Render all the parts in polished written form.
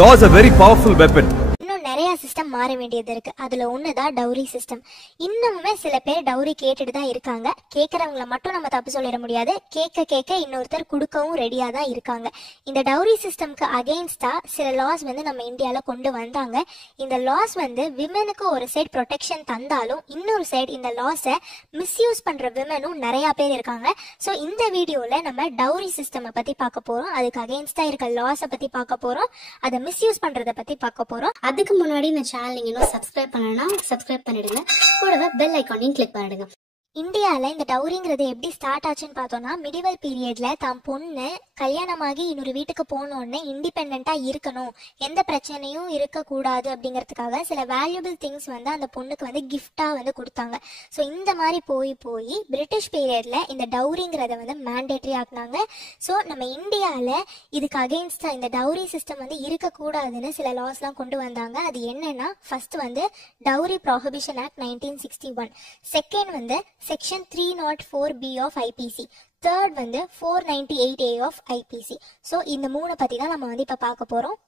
Law is a very powerful weapon. இன்னும் நிறைய system மாற வேண்டியது இருக்கு. அதுல ஒண்ணுதான் டவுரி சிஸ்டம். இன்னுமே சில பேர் டவுரி கேட்டுட்டு தான் இருக்காங்க. கேட்கறவங்கள மட்டும் நம்ம தப்பு சொல்லிட முடியாது. கேட்க கேட்க இன்னொருத்தர் கொடுக்கவும் ரெடியா தான் இருக்காங்க. இந்த டவுரி சிஸ்டம்க்கு அகெயின்ஸ்டா சில லாஸ் வந்து நம்ம இந்தியால கொண்டு வந்தாங்க. இந்த லாஸ் வந்து விமெனுக்கு ஒரு சைடு ப்ரொடெக்ஷன் தந்தாலும் இன்னொரு சைடு இந்த லாஸை மிஸ்யூஸ் பண்ற விமெனும் நிறைய பேர் இருக்காங்க. ஸோ இந்த வீடியோல நம்ம டவுரி சிஸ்டம் பத்தி பார்க்க போறோம். அதுக்கு அகெயின்ஸ்டா இருக்க லாஸை பத்தி பார்க்க போறோம். அதை மிஸ்யூஸ் பண்றதை பத்தி பார்க்க போறோம். அதுக்கு முன்னாடி இந்த சேனல் நீங்க இன்னும் சப்ஸ்கிரைப் பண்ணலனா சப்ஸ்கிரைப் பண்ணிடுங்க. கூடவே பெல் ஐகானையும் கிளிக் பண்ணிடுங்க. இந்தியாவில் இந்த டவுரிங்கிறது எப்படி ஸ்டார்ட் ஆச்சுன்னு பார்த்தோம்னா, மிடிவல் பீரியட்ல தான் பொண்ணு கல்யாணமாகி இன்னொரு வீட்டுக்கு போனோடனே இண்டிபெண்ட்டாக இருக்கணும், எந்த பிரச்சனையும் இருக்கக்கூடாது அப்படிங்கிறதுக்காக சில வேல்யூபிள் திங்ஸ் வந்து அந்த பொண்ணுக்கு வந்து கிஃப்டாக வந்து கொடுத்தாங்க. ஸோ இந்த மாதிரி போய் போய் பிரிட்டிஷ் பீரியட்ல இந்த டவுரிங்கிறத வந்து மேண்டேட்ரி ஆக்குனாங்க. ஸோ நம்ம இந்தியாவில் இதுக்கு அகெயின்ஸ்டாக இந்த டவுரி சிஸ்டம் வந்து இருக்கக்கூடாதுன்னு சில லாஸ்லாம் கொண்டு வந்தாங்க. அது என்னன்னா, ஃபர்ஸ்ட் வந்து டவுரி ப்ராஹிபிஷன் ஆக்ட் 1961, செகண்ட் வந்து section 304B of IPC, third வந்து 498A ஆஃப் ஐபிசி. ஸோ இந்த மூணு பற்றி தான் நம்ம வந்து இப்போ பார்க்க போகிறோம்.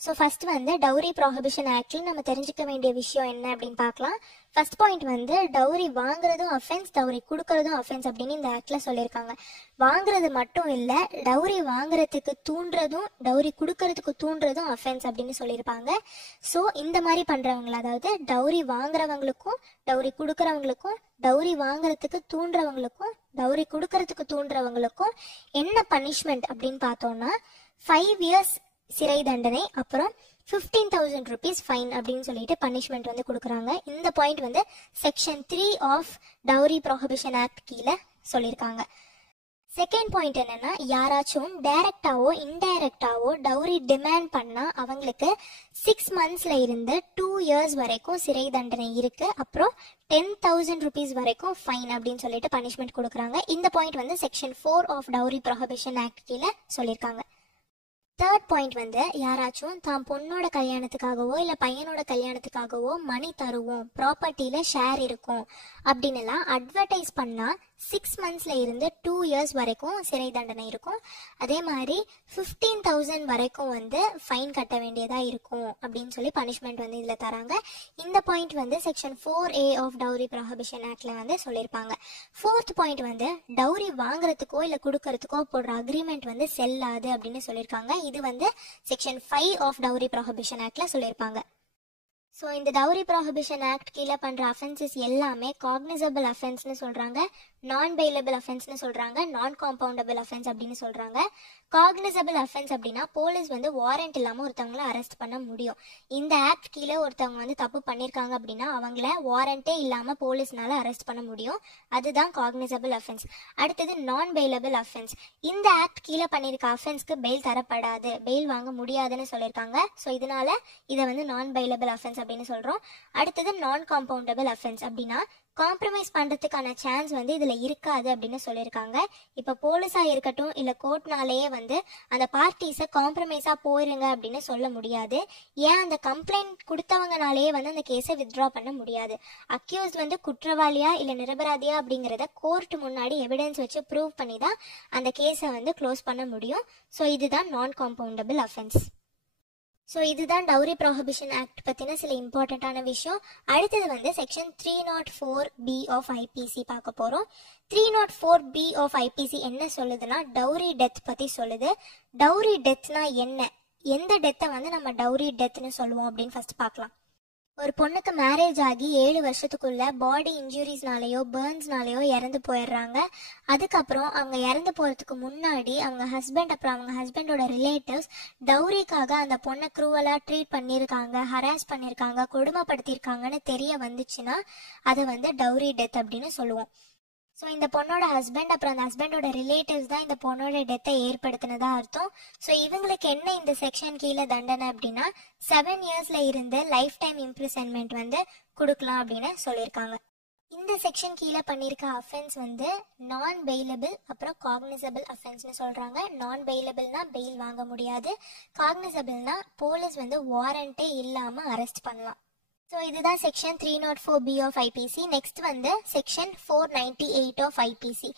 ஸோ ஃபர்ஸ்ட் வந்து டவுரி ப்ராஹிபிஷன் ஆக்டில் நம்ம தெரிஞ்சுக்க வேண்டிய விஷயம் என்ன அப்படின்னு பார்க்கலாம். ஃபர்ஸ்ட் பாயிண்ட் வந்து டவுரி வாங்குறதும் அஃபென்ஸ், டவுரி கொடுக்கறதும் அஃபென்ஸ் அப்படின்னு இந்த ஆக்ட்ல சொல்லியிருக்காங்க. வாங்குறது மட்டும் இல்லை, டவுரி வாங்குறதுக்கு தூண்டுறதும் டவுரி கொடுக்கறதுக்கு தூண்டுறதும் அஃபென்ஸ் அப்படின்னு சொல்லியிருப்பாங்க. ஸோ இந்த மாதிரி பண்றவங்க, அதாவது டவுரி வாங்குறவங்களுக்கும் டவுரி கொடுக்கறவங்களுக்கும் டவுரி வாங்குறதுக்கு தூண்டுறவங்களுக்கும் டவுரி கொடுக்கறதுக்கு தூண்டுறவங்களுக்கும் என்ன பனிஷ்மெண்ட் அப்படின்னு பார்த்தோம்னா 5 years சிறை தண்டனை, அப்புறம் 15,000 rupees ஃபைன் அப்படின்னு சொல்லிட்டு பனிஷ்மெண்ட் வந்து கொடுக்குறாங்க. இந்த பாயிண்ட் வந்து section 3 of dowry prohibition act கீழே சொல்லியிருக்காங்க. செகண்ட் பாயிண்ட் என்னன்னா, யாராச்சும் டைரக்டாவோ இன்டைரக்டாவோ டவுரி டிமாண்ட் பண்ணா அவங்களுக்கு 6 monthsல இருந்து 2 years வரைக்கும் சிறை தண்டனை இருக்கு, அப்புறம் 10,000 rupees வரைக்கும் ஃபைன் அப்படின்னு சொல்லிட்டு பனிஷ்மெண்ட் கொடுக்குறாங்க. இந்த பாயிண்ட் வந்து section 4 of dowry prohibition act கீழே சொல்லியிருக்காங்க. தேர்ட் பாயிண்ட் வந்து, யாராச்சும் தான் பொண்ணோட கல்யாணத்துக்காகவோ இல்லை பையனோட கல்யாணத்துக்காகவோ மணி தருவோம், ப்ராப்பர்ட்டியில் ஷேர் இருக்கும் அப்படின்னுலாம் அட்வர்டைஸ் பண்ணால் 6 monthsல இருந்து 2 years வரைக்கும் சிறை தண்டனை இருக்கும். அதே மாதிரி 15,000 வரைக்கும் வந்து ஃபைன் கட்ட வேண்டியதாக இருக்கும் அப்படின்னு சொல்லி பனிஷ்மெண்ட் வந்து இதில் தராங்க. இந்த பாயிண்ட் வந்து section 4A of dowry prohibition ஆக்டில் வந்து சொல்லியிருப்பாங்க. ஃபோர்த் பாயிண்ட் வந்து, டவுரி வாங்குறதுக்கோ இல்லை கொடுக்கறதுக்கோ போடுற அக்ரிமெண்ட் வந்து செல்லாது அப்படின்னு சொல்லியிருக்காங்க. இது வந்து செக்ஷன் 5 ஆஃப் டவுரி ப்ராஹிபிஷன் ஆக்ட்ல சொல்லியிருப்பாங்க. ஸோ இந்த டவுரி ப்ராஹிபிஷன் ஆக்ட் கீழே பண்ணுற அஃபென்சஸ் எல்லாமே காக்னிசபிள் அஃபென்ஸ்னு சொல்கிறாங்க, நான் பெயிலபிள் அஃபென்ஸ்னு சொல்கிறாங்க, நான் காம்பவுண்டபிள் அஃபென்ஸ் அப்படின்னு சொல்கிறாங்க. காக்னிசபிள் அஃபென்ஸ் அப்படின்னா போலீஸ் வந்து வாரண்ட் இல்லாமல் ஒருத்தவங்களை அரெஸ்ட் பண்ண முடியும். இந்த ஆக்ட் கீழே ஒருத்தவங்க வந்து தப்பு பண்ணியிருக்காங்க அப்படின்னா அவங்கள வாரண்ட்டே இல்லாமல் போலீஸ்னால அரெஸ்ட் பண்ண முடியும். அதுதான் காக்னிசபிள் அஃபென்ஸ். அடுத்தது நான் பெயிலபிள் அஃபென்ஸ். இந்த ஆக்ட் கீழே பண்ணியிருக்க அஃபென்ஸ்க்கு பெயில் தரப்படாது, பெயில் வாங்க முடியாதுன்னு சொல்லியிருக்காங்க. ஸோ இதனால இதை வந்து நான் பெயிலபிள் அஃபென்ஸ் அப்படின்னு சொல்றோம். அடுத்தது நான் காம்பவுண்டபிள் அஃபென்ஸ் அப்படின்னா காம்ப்ரமைஸ் பண்றதுக்கான சான்ஸ் வந்து இதுல இருக்காது அப்படின்னு சொல்லியிருக்காங்க. இப்ப போலீஸா இருக்கட்டும் இல்ல கோர்ட்னாலேயே வந்து அந்த பார்ட்டிஸை காம்ப்ரமைஸா போயிருங்க அப்படின்னு சொல்ல முடியாது. ஏன், அந்த கம்ப்ளைண்ட் கொடுத்தவங்கனாலேயே வந்து அந்த கேஸை வித்ட்ரா பண்ண முடியாது. அக்யூஸ்ட் வந்து குற்றவாளியா இல்ல நிரபராதியா அப்படிங்கிறத கோர்ட் முன்னாடி எவிடன்ஸ் வச்சு ப்ரூவ் பண்ணி தான் அந்த கேஸை வந்து க்ளோஸ் பண்ண முடியும். ஸோ இதுதான் நான் காம்பவுண்டபிள் அஃபென்ஸ். ஸோ இதுதான் டவுரி ப்ராஹிபிஷன் ஆக்ட் பற்றின சில இம்பார்ட்டண்ட்டான விஷயம். அடுத்தது வந்து செக்ஷன் 304B ஆஃப் ஐபிசி பார்க்க போகிறோம். 304B ஆஃப் ஐபிசி என்ன சொல்லுதுன்னா, டவுரி டெத் பற்றி சொல்லுது. டவுரி டெத்னா என்ன, எந்த டெத்தை வந்து நம்ம டவுரி டெத்னு சொல்லுவோம் அப்படின்னு ஃபர்ஸ்ட் பார்க்கலாம். ஒரு பொண்ணுக்கு மேரேஜ் ஆகி 7 வருஷத்துக்குள்ள பாடி இன்ஜுரிஸ்னாலேயோ பர்ன்ஸ்னாலேயோ இறந்து போயிடுறாங்க. அதுக்கப்புறம் அவங்க இறந்து போகிறதுக்கு முன்னாடி அவங்க ஹஸ்பண்ட் அப்புறம் அவங்க ஹஸ்பண்டோட ரிலேட்டிவ்ஸ் டவுரிக்காக அந்த பொண்ணை க்ரூவலாக ட்ரீட் பண்ணியிருக்காங்க, ஹராஸ் பண்ணியிருக்காங்க, கொடுமைப்படுத்தியிருக்காங்கன்னு தெரிய வந்துச்சுன்னா அதை வந்து டவுரி டெத் அப்படின்னு சொல்லுவோம். ஸோ இந்த பொண்ணோட ஹஸ்பண்ட் அப்புறம் அந்த ஹஸ்பண்டோட ரிலேட்டிவ்ஸ் தான் இந்த பொண்ணோட டெத்தை ஏற்படுத்தினதா அர்த்தம். ஸோ இவங்களுக்கு என்ன இந்த செக்ஷன் கீழே தண்டனை அப்படின்னா 7 yearsல இருந்து லைஃப் டைம் இம்ப்ரிசன்மெண்ட் வந்து கொடுக்கலாம் அப்படின்னு சொல்லியிருக்காங்க. இந்த செக்ஷன் கீழே பண்ணியிருக்க அஃபென்ஸ் வந்து நான் பெயிலபிள் அப்புறம் காக்னிசபிள் அஃபென்ஸ்னு சொல்கிறாங்க. நான் பெயிலபிள்னா பெயில் வாங்க முடியாது, காக்னிசபிள்னா போலீஸ் வந்து வாரண்ட்டே இல்லாமல் அரெஸ்ட் பண்ணலாம். ஸோ இதுதான் section 304B of IPC. Next வந்து செக்ஷன் 498 ஆஃப் ஐபிசி.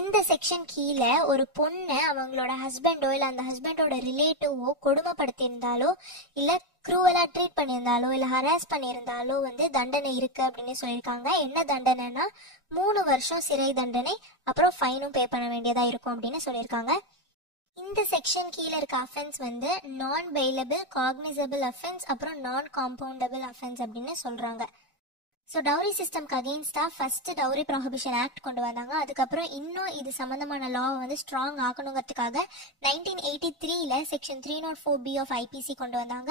இந்த செக்ஷன் கீழே ஒரு பொண்ணை அவங்களோட ஹஸ்பண்டோ இல்லை அந்த ஹஸ்பண்டோட ரிலேட்டிவோ கொடுமைப்படுத்தியிருந்தாலோ இல்லை க்ரூவலா ட்ரீட் பண்ணியிருந்தாலோ இல்லை ஹராஸ் பண்ணியிருந்தாலோ வந்து தண்டனை இருக்கு அப்படின்னு சொல்லியிருக்காங்க. என்ன தண்டனைனா 3 வருஷம் சிறை தண்டனை, அப்புறம் ஃபைனும் பே பண்ண வேண்டியதா இருக்கும் அப்படின்னு சொல்லியிருக்காங்க. இந்த செக்ஷன் கீழே இருக்க அஃபென்ஸ் வந்து நான் பெயிலபிள், காக்னிசபிள் அஃபென்ஸ், அப்புறம் நான் காம்பவுண்டபிள் அஃபென்ஸ் அப்படின்னு சொல்றாங்க. ஸோ டவுரி சிஸ்டம்க்கு அகெயின்ஸ்டாக ஃபர்ஸ்ட் டவுரி ப்ராஹிபிஷன் ஆக்ட் கொண்டு வந்தாங்க. அதுக்கப்புறம் இன்னும் இது சம்மந்தமான லாவை வந்து ஸ்ட்ராங் ஆக்கணுங்கிறதுக்காக 1983ல் செக்ஷன் 304B ஆஃப் ஐபிசி கொண்டு வந்தாங்க,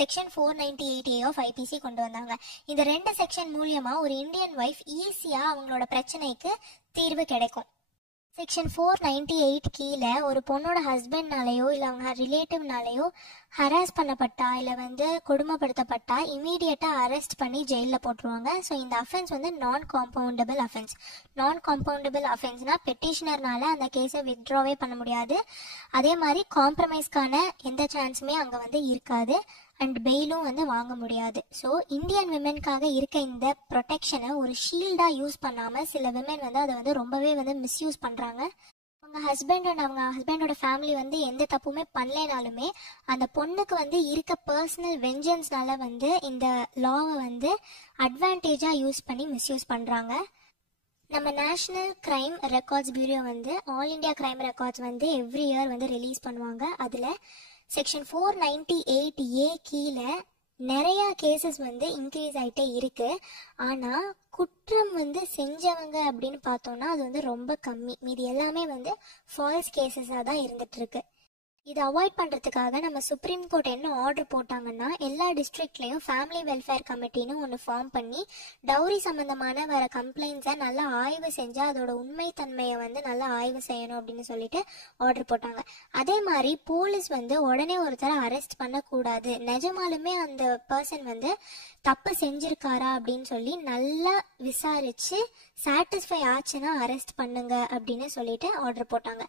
செக்ஷன் 498A ஆஃப் ஐபிசி கொண்டு வந்தாங்க. இந்த 2 செக்ஷன் மூலியமா ஒரு இந்தியன் ஒய்ஃப் ஈஸியாக அவங்களோட பிரச்சனைக்கு தீர்வு கிடைக்கும். செக்ஷன் 498 கீழே ஒரு பொண்ணோட ஹஸ்பண்ட்னாலேயோ இல்லை அவங்க ரிலேட்டிவ்னாலேயோ ஹராஸ் பண்ணப்பட்டா இல்லை வந்து கொடுமைப்படுத்தப்பட்டா இமீடியட்டாக அரெஸ்ட் பண்ணி ஜெயிலில் போட்டுருவாங்க. ஸோ இந்த அஃபென்ஸ் வந்து நான் காம்பவுண்டபிள் அஃபென்ஸ். நான் காம்பவுண்டபிள் அஃபென்ஸ்னால் பெட்டிஷனர்னால அந்த கேஸை வித்ட்ராவே பண்ண முடியாது. அதே மாதிரி காம்ப்ரமைஸ்க்கான எந்த சான்ஸுமே அங்கே வந்து இருக்காது அண்ட் பெயிலும் வந்து வாங்க முடியாது. ஸோ இந்தியன் விமென்காக இருக்க இந்த ப்ரொடெக்ஷனை ஒரு ஷீல்டாக யூஸ் பண்ணாமல் சில விமென் வந்து அதை வந்து ரொம்பவே வந்து மிஸ்யூஸ் பண்ணுறாங்க. அவங்க ஹஸ்பண்ட் அண்ட் அவங்க ஹஸ்பண்டோட ஃபேமிலி வந்து எந்த தப்புமே பண்ணலைனாலுமே அந்த பொண்ணுக்கு வந்து இருக்க பர்சனல் வெஞ்சன்ஸ்னால வந்து இந்த லாவை வந்து அட்வான்டேஜாக யூஸ் பண்ணி மிஸ்யூஸ் பண்ணுறாங்க. நம்ம நேஷ்னல் கிரைம் ரெக்கார்ட்ஸ் பியூரோ வந்து ஆல் இண்டியா கிரைம் ரெக்கார்ட்ஸ் வந்து எவ்ரி இயர் வந்து ரிலீஸ் பண்ணுவாங்க. அதில் செக்ஷன் 498A கீழே நிறைய கேசஸ் வந்து இன்க்ரீஸ் ஆகிட்டே இருக்கு. ஆனால் குற்றம் வந்து செஞ்சவங்க அப்படின்னு பார்த்தோம்னா அது வந்து ரொம்ப கம்மி. மீதி எல்லாமே வந்து ஃபால்ஸ் கேசஸாக தான் இருந்துட்டு இருக்கு. இதை அவாய்ட் பண்ணுறதுக்காக நம்ம சுப்ரீம் கோர்ட் என்ன ஆர்டர் போட்டாங்கன்னா எல்லா டிஸ்ட்ரிக்ட்லேயும் ஃபேமிலி வெல்ஃபேர் கமிட்டின்னு ஒன்று ஃபார்ம் பண்ணி டவுரி சம்மந்தமான வர கம்ப்ளைண்ட்ஸை நல்லா ஆய்வு செஞ்சால் அதோட உண்மைத்தன்மையை வந்து நல்லா ஆய்வு செய்யணும் அப்படின்னு சொல்லிட்டு ஆர்டர் போட்டாங்க. அதே மாதிரி போலீஸ் வந்து உடனே ஒருத்தரை அரெஸ்ட் பண்ணக்கூடாது, நிஜமாலுமே அந்த பர்சன் வந்து தப்பு செஞ்சிருக்காரா அப்படின்னு சொல்லி நல்லா விசாரிச்சு சாட்டிஸ்ஃபை ஆச்சுன்னா அரெஸ்ட் பண்ணுங்க அப்படின்னு சொல்லிட்டு ஆர்டர் போட்டாங்க.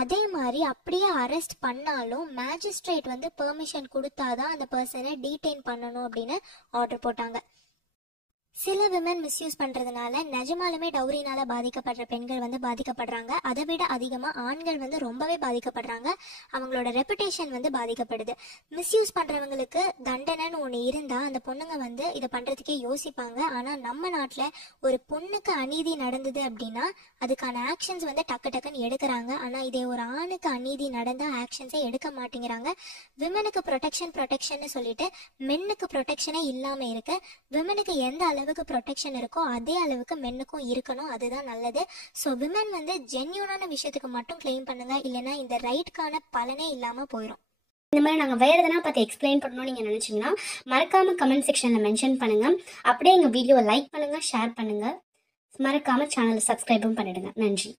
அதே மாதிரி அப்படியே அரெஸ்ட் பண்ணாலும் மேஜிஸ்ட்ரேட் வந்து பெர்மிஷன் கொடுத்தாதான் அந்த பர்சனை டீடைன் பண்ணணும் அப்படின்னு ஆர்டர் போட்டாங்க. சில விமன் மிஸ்யூஸ் பண்றதுனால நிஜமாலுமே டவுரினால பாதிக்கப்படுற பெண்கள் வந்து பாதிக்கப்படுறாங்க. அதை விட அதிகமாக ஆண்கள் வந்து ரொம்பவே பாதிக்கப்படுறாங்க. அவங்களோட ரெப்புடேஷன் வந்து பாதிக்கப்படுது. மிஸ்யூஸ் பண்றவங்களுக்கு தண்டனைன்னு ஒன்று இருந்தால் அந்த பொண்ணுங்க வந்து இதை பண்றதுக்கே யோசிப்பாங்க. ஆனால் நம்ம நாட்டில் ஒரு பொண்ணுக்கு அநீதி நடந்தது அப்படின்னா அதுக்கான ஆக்ஷன்ஸ் வந்து டக்கு டக்குன்னு எடுக்கிறாங்க. ஆனால் இதே ஒரு ஆணுக்கு அநீதி நடந்தால் ஆக்ஷன்ஸே எடுக்க மாட்டேங்கிறாங்க. விமனுக்கு ப்ரொடெக்ஷன் சொல்லிட்டு மென்னுக்கு ப்ரொடெக்ஷனே இல்லாமல் இருக்கு. விமனுக்கு எந்த அளவுக்கு ப்ரொடெக்ஷன் இருக்கோ அதே அளவுக்கு மென்னுக்கும் இருக்கணும், அதுதான் நல்லது. ஸோ விமன் வந்து ஜென்யூனான விஷயத்துக்கு மட்டும் கிளைம் பண்ணுங்க, இல்லைன்னா இந்த ரைட்கான பலனே இல்லாமல் போயிடும். இந்த மாதிரி நாங்கள் வேறு எதனா பார்த்து எக்ஸ்பிளைன் பண்ணணும்னு நீங்கள் நினச்சிங்கன்னா மறக்காமல் கமெண்ட் செக்ஷனில் மென்ஷன் பண்ணுங்கள். அப்படியே எங்கள் வீடியோவை லைக் பண்ணுங்கள், ஷேர் பண்ணுங்கள், மறக்காமல் சேனலை சப்ஸ்கிரைபும் பண்ணிடுங்க. நன்றி.